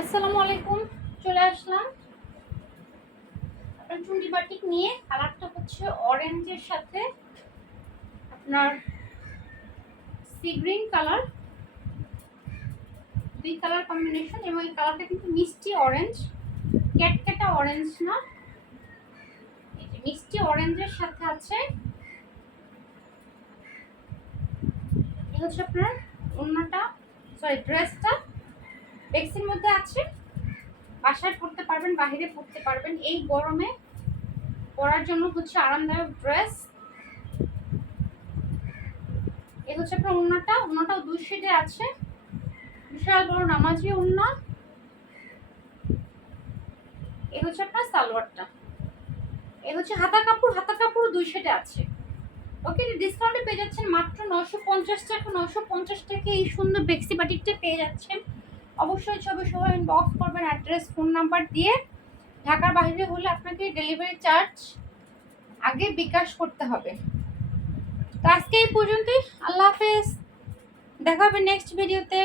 আসসালামু আলাইকুম, চলে আসলাম। আপনার চুন্ডি বাটিক নিয়ে কালারটা হচ্ছে অরেঞ্জের সাথে আপনার সি গ্রিন কালার দুই কালার কম্বিনেশন এবং এই কালারটা কিন্তু মিষ্টি অরেঞ্জ ক্যাটক্যাটা অরেঞ্জ না। মিষ্টি অরেঞ্জের সাথে আছে। হচ্ছে আপনার অন্যটা সরি ড্রেসটা ডেক্সির মধ্যে আছে। বাসায় পরতে পারবেন বাইরে পরতে পারবেন। এই গরমে পরার জন্য হচ্ছে আরামদায়ক ড্রেস। এ হচ্ছে আপনার ওড়নাটা ওড়নাটাও দুই শেডে আছে। বিশাল বড় নামাজি ওড়না এই হচ্ছে আপনার সালোয়ারটা। এ হচ্ছে হাতা কাপড়। হাতা কাপড় দুই শেডে আছে। ওকে ডিসকাউন্টে পেয়ে যাচ্ছেন মাত্র নশো পঞ্চাশ টাকা। নশো পঞ্চাশ টাকা এই সুন্দর বেক্সি বাটিকটা পেয়ে যাচ্ছেন। অবশ্যই ছবি সহ ইনবক্স করবেন অ্যাড্রেস ফোন নাম্বার দিয়ে ঢাকার বাইরে হলে আপনাকে ডেলিভারি চার্জ আগে বিকাশ করতে হবে। তো আজকে এই পর্যন্তই, আল্লাহ হাফেজ। দেখা হবে নেক্সট ভিডিওতে